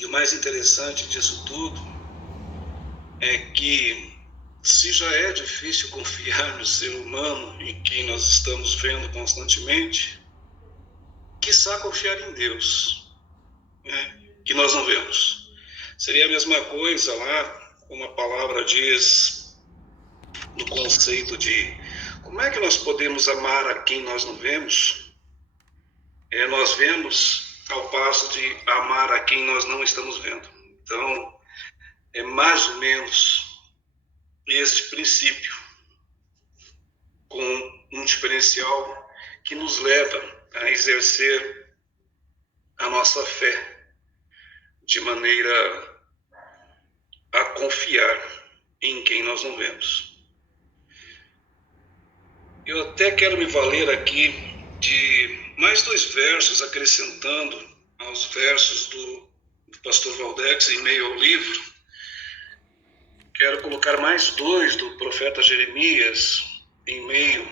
E o mais interessante disso tudo é que, se já é difícil confiar no ser humano em quem nós estamos vendo constantemente, quiçá confiar em Deus, né, que nós não vemos. Seria a mesma coisa lá, como a palavra diz, no conceito de como é que nós podemos amar a quem nós não vemos? Nós vemos ao passo de amar a quem nós não estamos vendo. Então, é mais ou menos esse princípio, com um diferencial que nos leva a exercer a nossa fé de maneira a confiar em quem nós não vemos. Eu até quero me valer aqui de mais 2 versos, acrescentando aos versos do pastor Valdex em meio ao livro. Quero colocar mais 2 do profeta Jeremias em meio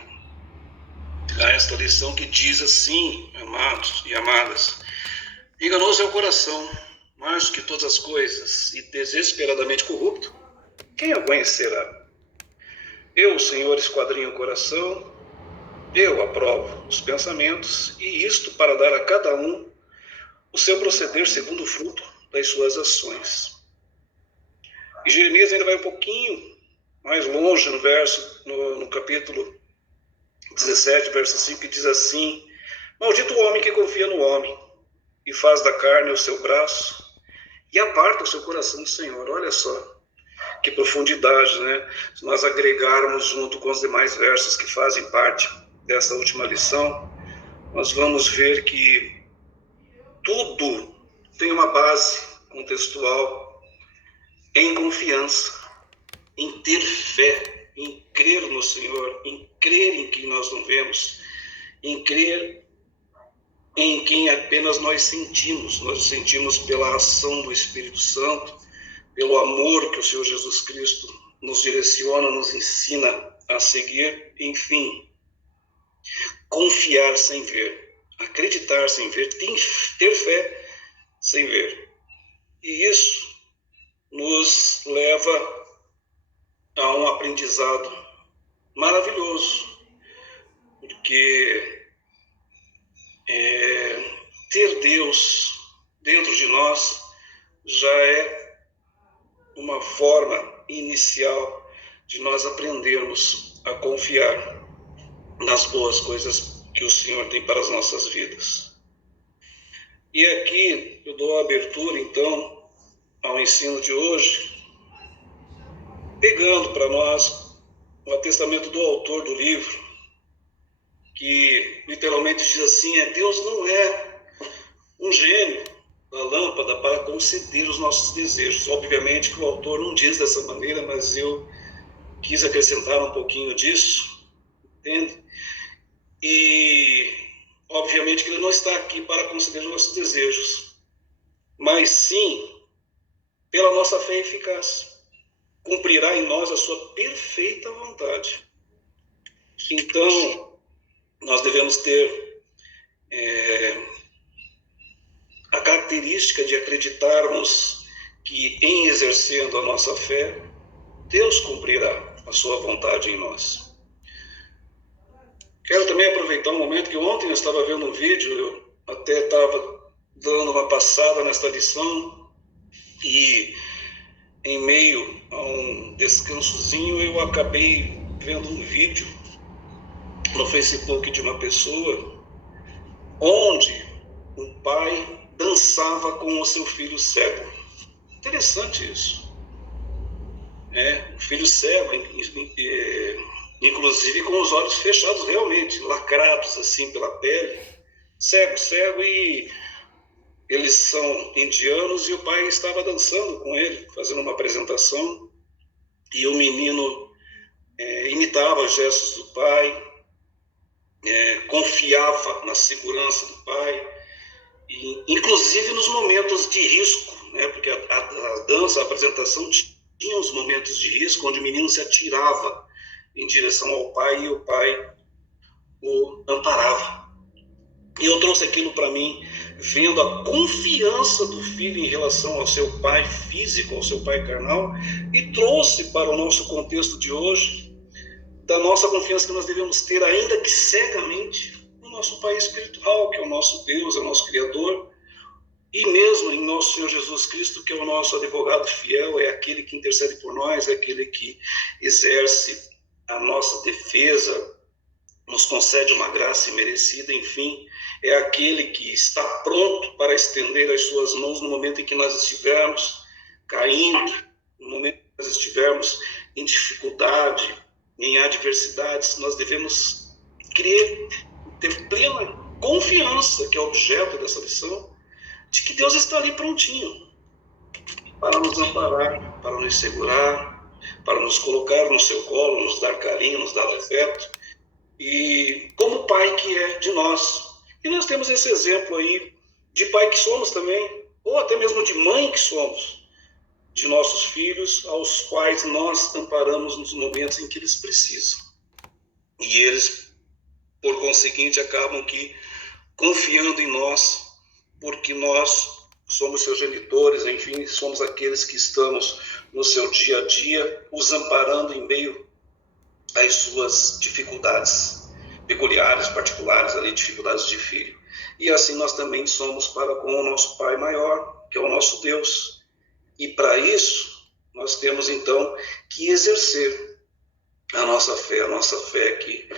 a esta lição, que diz assim, amados e amadas: enganoso é o coração, mais do que todas as coisas, e desesperadamente corrupto, quem o conhecerá? Eu, Senhor, esquadrinho o coração, eu aprovo os pensamentos, e isto para dar a cada um o seu proceder segundo o fruto das suas ações. E Jeremias ainda vai um pouquinho mais longe no capítulo 17, verso 5, que diz assim: maldito o homem que confia no homem, e faz da carne o seu braço, e aparta o seu coração do Senhor. Olha só que profundidade, né? Se nós agregarmos junto com os demais versos que fazem parte dessa última lição, nós vamos ver que tudo tem uma base contextual em confiança, em ter fé, em crer no Senhor, em crer em quem nós não vemos, em crer em quem apenas nós sentimos pela ação do Espírito Santo, pelo amor que o Senhor Jesus Cristo nos direciona, nos ensina a seguir, enfim, confiar sem ver, acreditar sem ver, ter fé sem ver. E isso nos leva a um aprendizado maravilhoso, porque ter Deus dentro de nós já é uma forma inicial de nós aprendermos a confiar nas boas coisas que o Senhor tem para as nossas vidas. E aqui eu dou a abertura, então, ao ensino de hoje, pegando para nós o atestamento do autor do livro, que literalmente diz assim: Deus não é um gênio da lâmpada para conceder os nossos desejos. Obviamente que o autor não diz dessa maneira, mas eu quis acrescentar um pouquinho disso, entende? E obviamente que ele não está aqui para conceder os nossos desejos, mas sim pela nossa fé eficaz. Cumprirá em nós a sua perfeita vontade. Então, nós devemos ter a característica de acreditarmos que, em exercendo a nossa fé, Deus cumprirá a sua vontade em nós. Quero também aproveitar um momento que ontem eu estava vendo um vídeo, eu até estava dando uma passada nesta lição, e em meio a um descansozinho eu acabei vendo um vídeo no Facebook de uma pessoa onde um pai dançava com o seu filho cego. Interessante isso. O filho cego, inclusive com os olhos fechados realmente, lacrados assim pela pele, cego, e eles são indianos, e o pai estava dançando com ele, fazendo uma apresentação, e o menino imitava os gestos do pai, confiava na segurança do pai, e, inclusive nos momentos de risco, né, porque a dança, a apresentação tinha uns momentos de risco, onde o menino se atirava em direção ao pai e o pai o amparava. E eu trouxe aquilo para mim, vendo a confiança do filho em relação ao seu pai físico, ao seu pai carnal, e trouxe para o nosso contexto de hoje, da nossa confiança que nós devemos ter, ainda que cegamente, no nosso pai espiritual, que é o nosso Deus, é o nosso Criador, e mesmo em nosso Senhor Jesus Cristo, que é o nosso advogado fiel, é aquele que intercede por nós, é aquele que exerce a nossa defesa, nos concede uma graça imerecida, enfim, é aquele que está pronto para estender as suas mãos no momento em que nós estivermos caindo, no momento em que nós estivermos em dificuldade, em adversidades. Nós devemos crer, ter plena confiança, que é o objeto dessa lição, de que Deus está ali prontinho para nos amparar, para nos segurar, para nos colocar no seu colo, nos dar carinho, nos dar afeto, e como pai que é de nós. E nós temos esse exemplo aí de pai que somos também, ou até mesmo de mãe que somos, de nossos filhos, aos quais nós amparamos nos momentos em que eles precisam. E eles, por conseguinte, acabam que confiando em nós, porque nós somos seus genitores, enfim, somos aqueles que estamos no seu dia a dia, os amparando em meio às suas dificuldades peculiares, particulares, ali, dificuldades de filho. E assim nós também somos para com o nosso Pai maior, que é o nosso Deus. E para isso, nós temos então que exercer a nossa fé que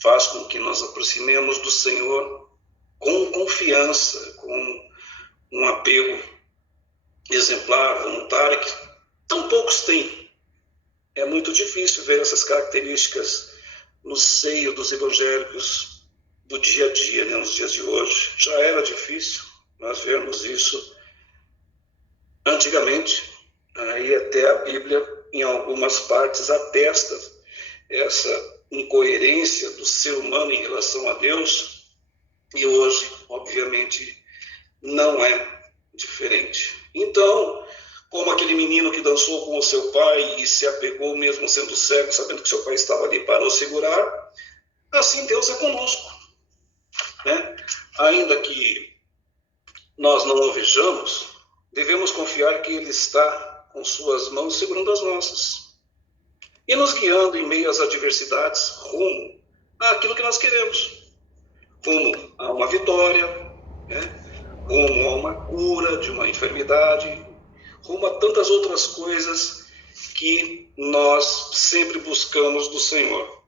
faz com que nós aproximemos do Senhor com confiança, com um apego exemplar, voluntário, que tão poucos têm. É muito difícil ver essas características no seio dos evangélicos do dia a dia, né, nos dias de hoje. Já era difícil nós vermos isso antigamente, aí até a Bíblia, em algumas partes, atesta essa incoerência do ser humano em relação a Deus, e hoje, obviamente, não é diferente. Então, como aquele menino que dançou com o seu pai e se apegou mesmo sendo cego, sabendo que seu pai estava ali para o segurar, assim Deus é conosco, né? Ainda que nós não o vejamos, devemos confiar que Ele está com suas mãos segurando as nossas e nos guiando em meio às adversidades rumo àquilo que nós queremos, rumo a uma vitória, né? Rumo a uma cura de uma enfermidade, rumo a tantas outras coisas que nós sempre buscamos do Senhor.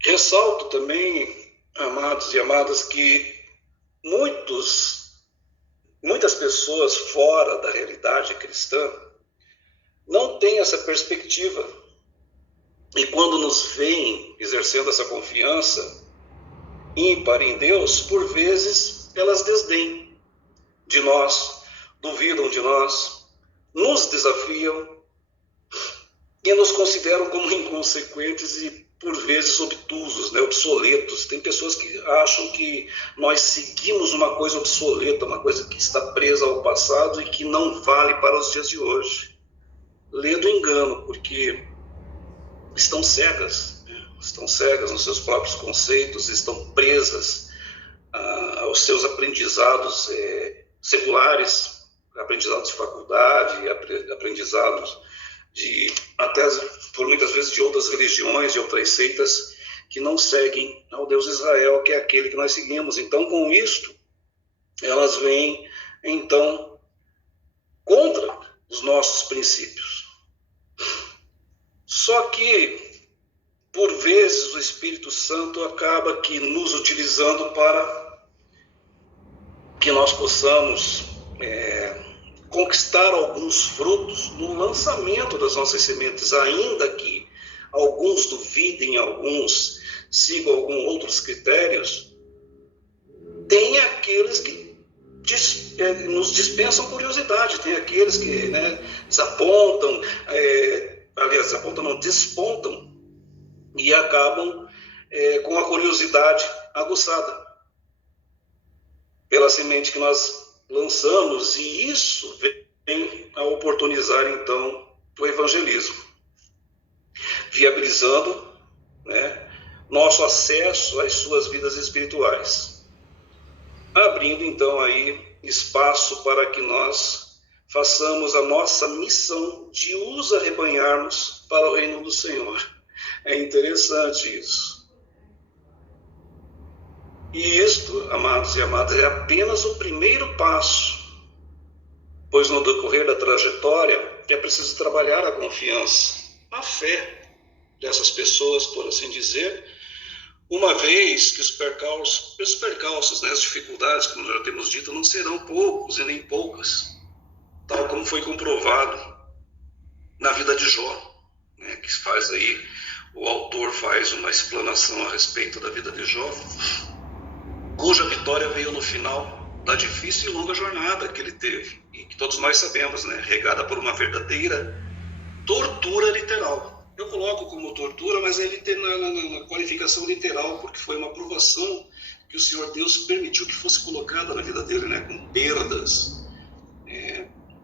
Ressalto também, amados e amadas, que muitas pessoas fora da realidade cristã não têm essa perspectiva. E quando nos veem exercendo essa confiança ímpar em Deus, por vezes elas desdêm de nós, duvidam de nós, nos desafiam e nos consideram como inconsequentes e, por vezes, obtusos, né, obsoletos. Tem pessoas que acham que nós seguimos uma coisa obsoleta, uma coisa que está presa ao passado e que não vale para os dias de hoje. Lê do engano, porque estão cegas nos seus próprios conceitos, estão presas aos seus aprendizados seculares, aprendizados de faculdade, aprendizados até por muitas vezes de outras religiões, de outras seitas que não seguem ao Deus Israel, que é aquele que nós seguimos. Então, com isto, elas vêm, então, contra os nossos princípios. Só que, por vezes, o Espírito Santo acaba aqui nos utilizando para que nós possamos conquistar alguns frutos no lançamento das nossas sementes, ainda que alguns duvidem, alguns sigam alguns outros critérios. Tem aqueles que nos dispensam curiosidade, tem aqueles que desapontam, despontam e acabam com a curiosidade aguçada pela semente que nós lançamos, e isso vem a oportunizar, então, o evangelismo, viabilizando, nosso acesso às suas vidas espirituais, abrindo então aí espaço para que nós façamos a nossa missão de os arrebanharmos para o reino do Senhor. É interessante isso. E isto, amados e amadas, é apenas o primeiro passo, pois no decorrer da trajetória é preciso trabalhar a confiança, a fé dessas pessoas, por assim dizer, uma vez que os percalços, né, as dificuldades, como já temos dito, não serão poucos e nem poucas, tal como foi comprovado na vida de Jó, né, que faz aí, o autor faz uma explanação a respeito da vida de Jó, cuja vitória veio no final da difícil e longa jornada que ele teve, e que todos nós sabemos, né, regada por uma verdadeira tortura literal. Eu coloco como tortura, mas ele tem na qualificação literal, porque foi uma provação que o Senhor Deus permitiu que fosse colocada na vida dele, né, com perdas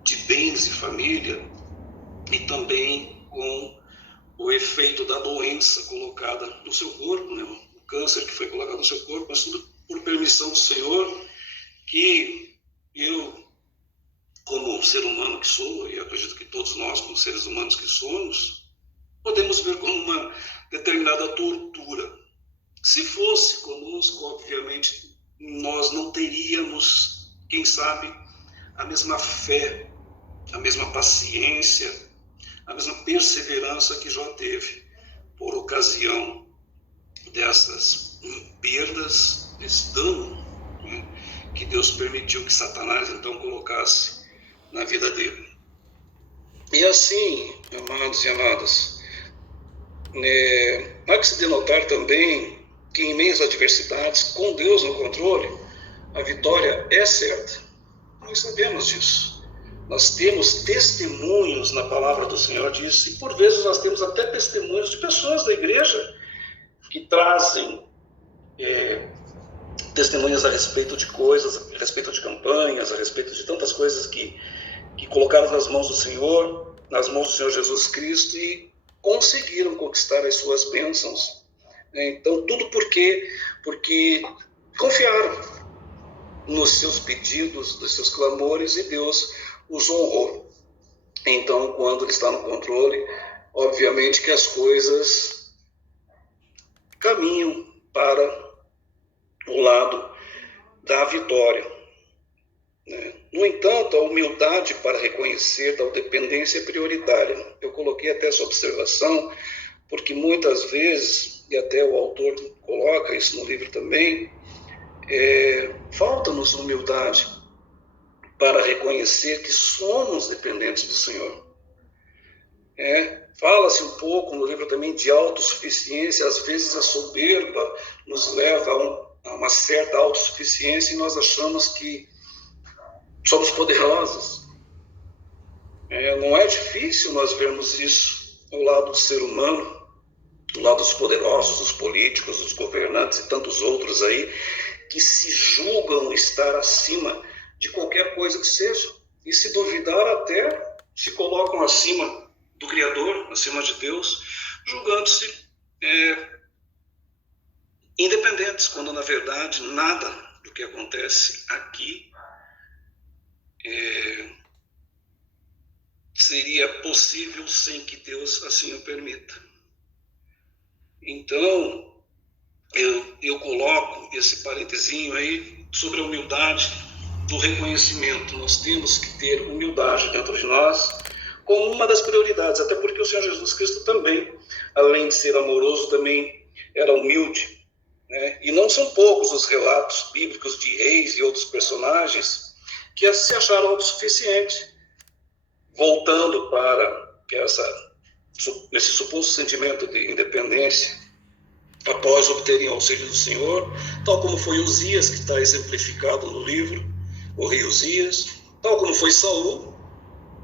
de bens e família, e também com o efeito da doença colocada no seu corpo, né, o câncer que foi colocado no seu corpo, mas tudo por permissão do Senhor, que eu, como ser humano que sou, e acredito que todos nós, como seres humanos que somos, podemos ver como uma determinada tortura. Se fosse conosco, obviamente, nós não teríamos, quem sabe, a mesma fé, a mesma paciência, a mesma perseverança que Jó teve por ocasião dessas perdas, desse dano, né, que Deus permitiu que Satanás então colocasse na vida dele. E assim, amados e amadas, há que se denotar também que em meio às adversidades, com Deus no controle, a vitória é certa. Nós sabemos disso. Nós temos testemunhos na palavra do Senhor disso, e por vezes nós temos até testemunhos de pessoas da igreja que trazem testemunhas a respeito de coisas, a respeito de campanhas, a respeito de tantas coisas que colocaram nas mãos do Senhor, nas mãos do Senhor Jesus Cristo, e conseguiram conquistar as suas bênçãos. Então, tudo porque confiaram nos seus pedidos, nos seus clamores, e Deus os honrou. Então, quando Ele está no controle, obviamente que as coisas caminham para o lado da vitória, né? No entanto, a humildade para reconhecer tal dependência é prioritária. Eu coloquei até essa observação, porque muitas vezes, e até o autor coloca isso no livro também, falta-nos humildade para reconhecer que somos dependentes do Senhor. Fala-se um pouco no livro também de autossuficiência. Às vezes a soberba nos leva a uma certa autossuficiência e nós achamos que somos poderosos. Não é difícil nós vermos isso ao lado do ser humano, do lado dos poderosos, dos políticos, dos governantes e tantos outros aí, que se julgam estar acima de qualquer coisa que seja. E se duvidar até se colocam acima do Criador, acima de Deus, julgando-se independentes, quando na verdade nada do que acontece aqui seria possível sem que Deus assim o permita. Então, eu coloco esse parentezinho aí sobre a humildade do reconhecimento. Nós temos que ter humildade dentro de nós como uma das prioridades, até porque o Senhor Jesus Cristo também, além de ser amoroso, também era humilde, né? E não são poucos os relatos bíblicos de reis e outros personagens que se acharam autossuficientes, voltando para esse suposto sentimento de independência após obterem auxílio do Senhor, tal como foi Uzias, que está exemplificado no livro, o rei Uzias, tal como foi Saul,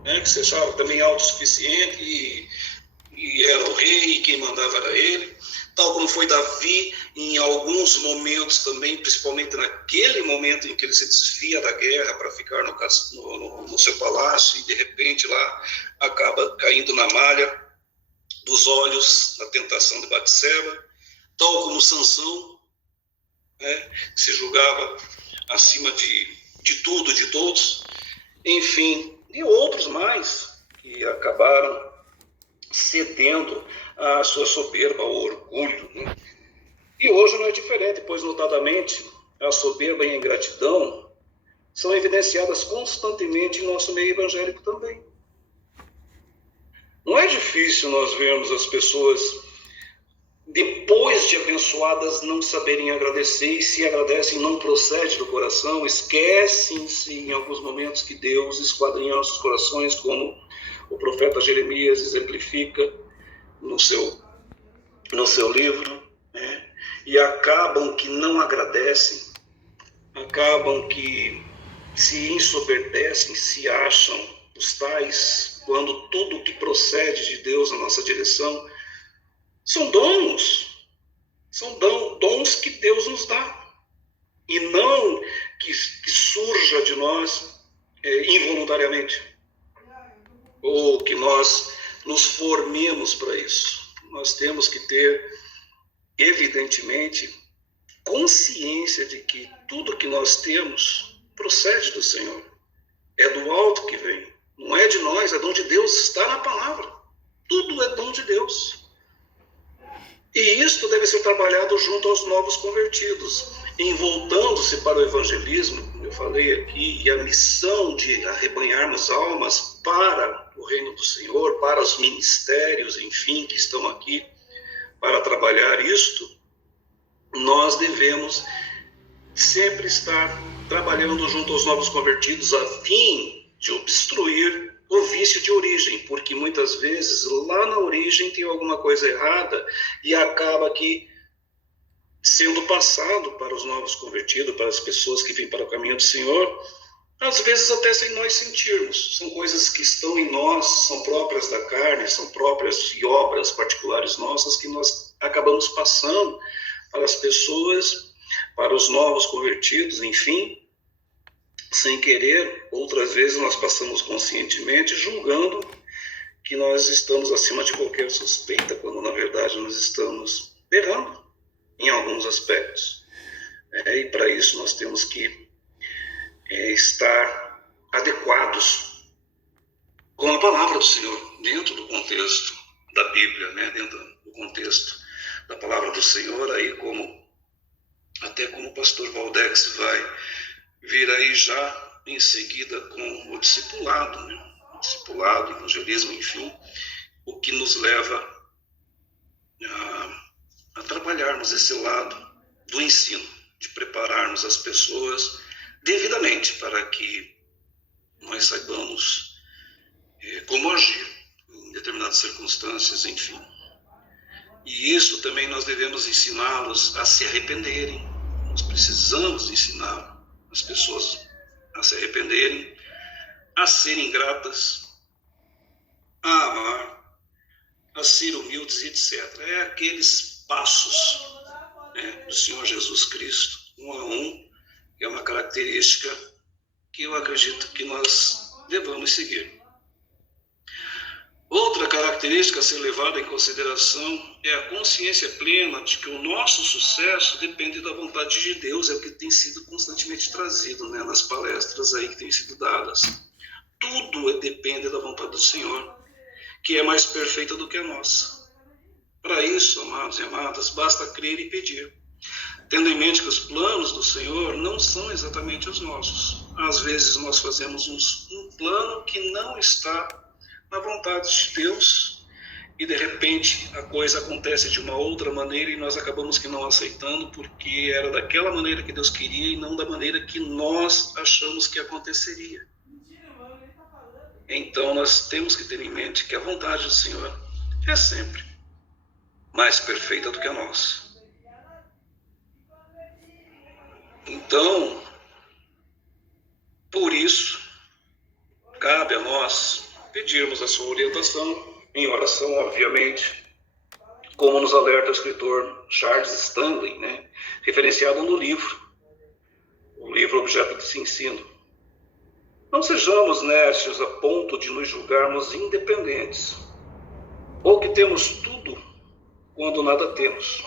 né, que se achava também autossuficiente e era o rei e quem mandava era ele, tal como foi Davi em alguns momentos também, principalmente naquele momento em que ele se desvia da guerra para ficar no seu palácio e de repente lá acaba caindo na malha dos olhos na tentação de Batseba. tal como Sansão, né, se julgava acima de tudo, de todos, enfim, e outros mais que acabaram cedendo à sua soberba, ao orgulho, né? E hoje não é diferente, pois notadamente a soberba e a ingratidão são evidenciadas constantemente em nosso meio evangélico também. Não é difícil nós vermos as pessoas, depois de abençoadas, não saberem agradecer, e se agradecem não procede do coração, esquecem-se em alguns momentos que Deus esquadrinha nossos corações, como o profeta Jeremias exemplifica no seu livro, né? E acabam que não agradecem, acabam que se ensoberbecem, se acham os tais, quando tudo que procede de Deus na nossa direção são dons que Deus nos dá, e não que surja de nós involuntariamente, ou que nós nos formemos para isso. Nós temos que ter, evidentemente, consciência de que tudo que nós temos procede do Senhor. É do alto que vem. Não é de nós, é dom de Deus, está na palavra. Tudo é dom de Deus. E isto deve ser trabalhado junto aos novos convertidos, em voltando-se para o evangelismo, como eu falei aqui, e a missão de arrebanharmos almas para o reino do Senhor, para os ministérios, enfim, que estão aqui para trabalhar isto. Nós devemos sempre estar trabalhando junto aos novos convertidos a fim de obstruir o vício de origem, porque muitas vezes lá na origem tem alguma coisa errada e acaba aqui sendo passado para os novos convertidos, para as pessoas que vêm para o caminho do Senhor, às vezes até sem nós sentirmos. São coisas que estão em nós, são próprias da carne, são próprias de obras particulares nossas que nós acabamos passando para as pessoas, para os novos convertidos, enfim, sem querer. Outras vezes nós passamos conscientemente, julgando que nós estamos acima de qualquer suspeita, quando na verdade nós estamos errando em alguns aspectos. E para isso nós temos que estar adequados com a palavra do Senhor, dentro do contexto da Bíblia, né? Dentro do contexto da palavra do Senhor, aí até como o pastor Valdex vai vir aí já em seguida com o discipulado, né? O discipulado, evangelismo, enfim, o que nos leva a trabalharmos esse lado do ensino, de prepararmos as pessoas devidamente para que nós saibamos como agir em determinadas circunstâncias, enfim. E isso também nós devemos ensiná-los a se arrependerem. Nós precisamos ensinar as pessoas a se arrependerem, a serem gratas, a amar, a ser humildes, etc. É aqueles passos, né, do Senhor Jesus Cristo, um a um, que é uma característica que eu acredito que nós devamos seguir. Outra característica a ser levada em consideração é a consciência plena de que o nosso sucesso depende da vontade de Deus, é o que tem sido constantemente trazido, né, nas palestras aí que têm sido dadas. Tudo depende da vontade do Senhor, que é mais perfeita do que a nossa. Para isso, amados e amadas, basta crer e pedir, tendo em mente que os planos do Senhor não são exatamente os nossos. Às vezes nós fazemos um plano que não está na vontade de Deus, e de repente a coisa acontece de uma outra maneira e nós acabamos que não aceitando, porque era daquela maneira que Deus queria e não da maneira que nós achamos que aconteceria. Então nós temos que ter em mente que a vontade do Senhor é sempre mais perfeita do que a nossa. Então, por isso, cabe a nós pedirmos a sua orientação, em oração, obviamente, como nos alerta o escritor Charles Stanley, né, referenciado no livro, o livro objeto desse ensino. Não sejamos nércios a ponto de nos julgarmos independentes, ou que temos tudo quando nada temos.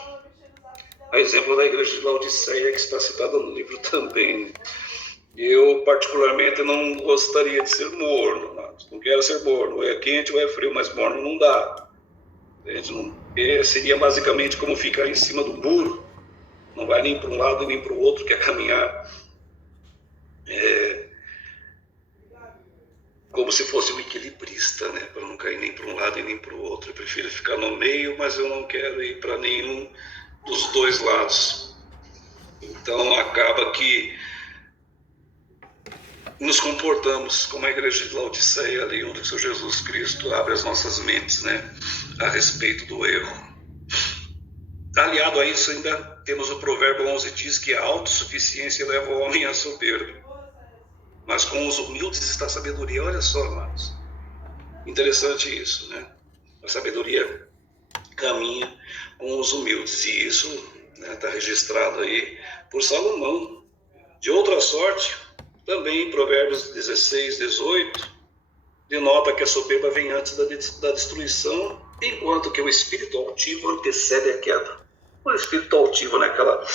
A exemplo da igreja de Laodiceia, que está citada no livro também. Eu, particularmente, não gostaria de ser morno, mas não quero ser morno. Ou é quente ou é frio, mas morno não dá. Seria basicamente como ficar em cima do muro. Não vai nem para um lado nem para o outro, quer caminhar. Como se fosse um equilibrista, né? Para não cair nem para um lado e nem para o outro. Eu prefiro ficar no meio, mas eu não quero ir para nenhum dos dois lados. Então acaba que nos comportamos como a igreja de Laodiceia, ali onde o Senhor Jesus Cristo abre as nossas mentes, né, a respeito do erro. Aliado a isso, ainda temos o provérbio 11, diz que a autossuficiência leva o homem à soberba, mas com os humildes está a sabedoria. Olha só, amados, interessante isso, né? A sabedoria caminha com os humildes, e isso está registrado aí por Salomão. De outra sorte, também em Provérbios 16, 18, denota que a soberba vem antes da destruição, enquanto que o espírito altivo antecede a queda. O espírito altivo, né, aquela